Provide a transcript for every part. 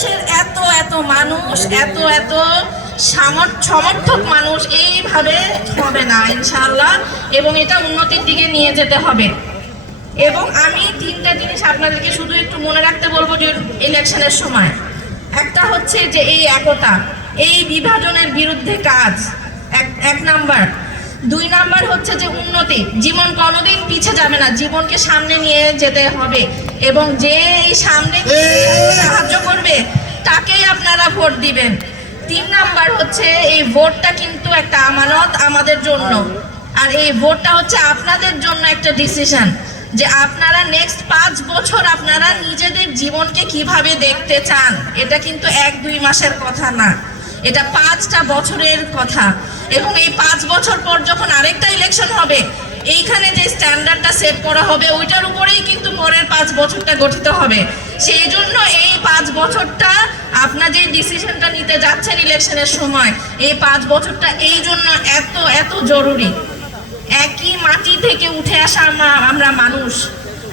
বাংলাদেশের এত এত মানুষ, এত এত সমর্থক মানুষ, এইভাবে হবে না ইনশাআল্লাহ, এবং এটা উন্নতির দিকে নিয়ে যেতে হবে। এবং আমি তিনটা জিনিস আপনাদেরকে শুধু একটু মনে রাখতে বলবো যে ইলেকশনের সময়, একটা হচ্ছে যে এই একতা, এই বিভাজনের বিরুদ্ধে কাজ, এক নাম্বার। 2 নাম্বার হচ্ছে যে উন্নতি, জীবন কোনোদিন পিছে যাবে না, জীবনকে সামনে নিয়ে যেতে হবে, এবং যে এই সামনে সাহায্য করবে তাকেই আপনারা ভোট দিবেন। 3 নাম্বার হচ্ছে এই ভোটটা কিন্তু একটা আমানত আমাদের জন্য, আর এই ভোটটা হচ্ছে আপনাদের জন্য একটা ডিসিশন যে আপনারা নেক্সট 5 বছর আপনারা নিজেদের জীবনকে কিভাবে দেখতে চান। এটা কিন্তু 1-2 মাসের কথা না, এটা 5টা বছরের কথা। এবং এই 5 বছর পর যখন আরেকটা ইলেকশন হবে, এইখানে যে স্ট্যান্ডার্ডটা সেট করা হবে ওইটার উপরেই কিন্তু পরের 5 বছরটা গঠিত হবে। সেই জন্য এই 5 বছরটা আপনারা যে ডিসিশনটা নিতে যাচ্ছেন ইলেকশনের সময়, এই 5 বছরটা এই জন্য এত এত জরুরি। একই মাটি থেকে উঠে আসা আমরা মানুষ,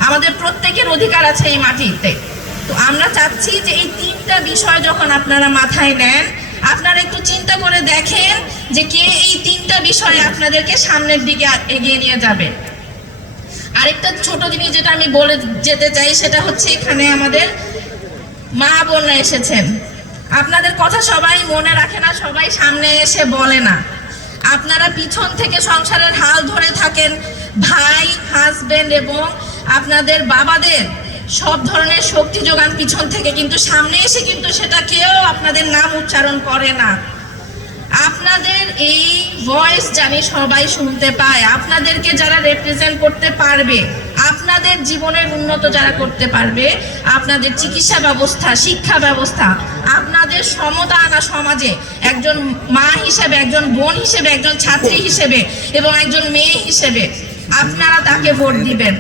আমাদের প্রত্যেকের অধিকার আছে এই মাটিতে। তো আমরা চাচ্ছি যে এই 3টা বিষয় যখন আপনারা মাথায় নেন, আপনারা একটু চিন্তা করে দেখেন যে কে এই 3টা বিষয় আপনাদেরকে সামনের দিকে এগিয়ে নিয়ে যাবে। আরেকটা ছোট জিনিস যেটা আমি বলে যেতে চাই, সেটা হচ্ছে এখানে আমাদের মা বোনরা এসেছেন, আপনাদের কথা সবাই মনে রাখে না, সবাই সামনে এসে বলে না। আপনারা পিছন থেকে সংসারের হাল ধরে থাকেন, ভাই, হাজবেন্ড এবং আপনাদের বাবাদের সব ধরনের শক্তি যোগান পিছন থেকে, কিন্তু সামনে এসে কিন্তু সেটা কেউ আপনাদের নাম উচ্চারণ করে না। আপনাদের এই ভয়েস জানি সবাই শুনতে পায়, আপনাদেরকে যারা রিপ্রেজেন্ট করতে পারবে, আপনাদের জীবনের উন্নত যারা করতে পারবে, আপনাদের চিকিৎসা ব্যবস্থা, শিক্ষা ব্যবস্থা, আপনাদের সমতা আনা সমাজে, একজন মা হিসেবে, একজন বোন হিসেবে, একজন ছাত্রী হিসেবে এবং একজন মেয়ে হিসেবে আপনারা তাকে ভোট দিবেন।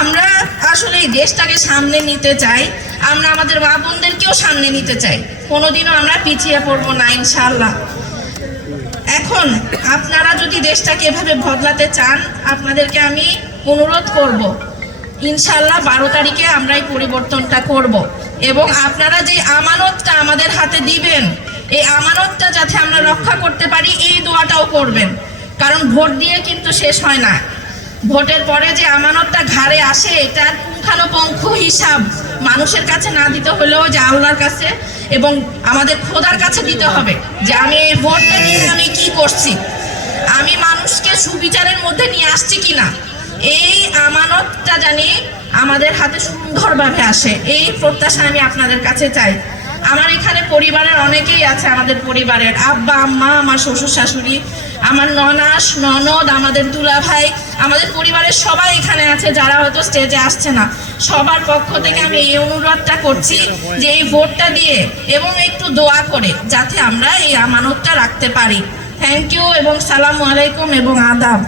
আমরা আসলে এই দেশটাকে সামনে নিতে চাই, আমরা আমাদের মা বোনদেরকেও সামনে নিতে চাই, কোনোদিনও আমরা পিছিয়ে পড়বো না ইনশাআল্লাহ। এখন আপনারা যদি দেশটাকে এভাবে বদলাতে চান, আপনাদেরকে আমি অনুরোধ করব, ইনশাআল্লাহ 12 তারিখে আমরা এই পরিবর্তনটা করব, এবং আপনারা যে আমানতটা আমাদের হাতে দিবেন, এই আমানতটা যাতে আমরা রক্ষা করতে পারি এই দোয়াটাও করবেন। কারণ ভোট দিয়ে কিন্তু শেষ হয় না, ভোটের পরে যে আমানতটা ঘাড়ে আসে, এটার পুঙ্খানুপুঙ্খ হিসাব মানুষের কাছে না দিতে হলেও যে আল্লাহর কাছে এবং আমাদের খোদার কাছে দিতে হবে, যে আমি এই ভোটটা দিয়ে আমি কি করছি, আমি মানুষকে সুবিচারের মধ্যে নিয়ে আসছি কিনা। এই আমানতটা জানি আমাদের হাতে সুন্দরভাবে আসে, এই প্রত্যাশা আমি আপনাদের কাছে চাই। আমার এখানে পরিবারের অনেকেই আছে, আমাদের পরিবারের আব্বা আম্মা, আমার শ্বশুর শাশুড়ি, আমার ননাস ননদ, আমাদের দুলা ভাই, আমাদের পরিবারের সবাই এখানে আছে, যারা হয়তো স্টেজে আসছে না। সবার পক্ষ থেকে আমি এই অনুরোধটা করছি যে এই ভোটটা দিয়ে এবং একটু দোয়া করে যাতে আমরা এই আমানতটা রাখতে পারি। থ্যাংক ইউ এবং সালামু আলাইকুম এবং আদাব।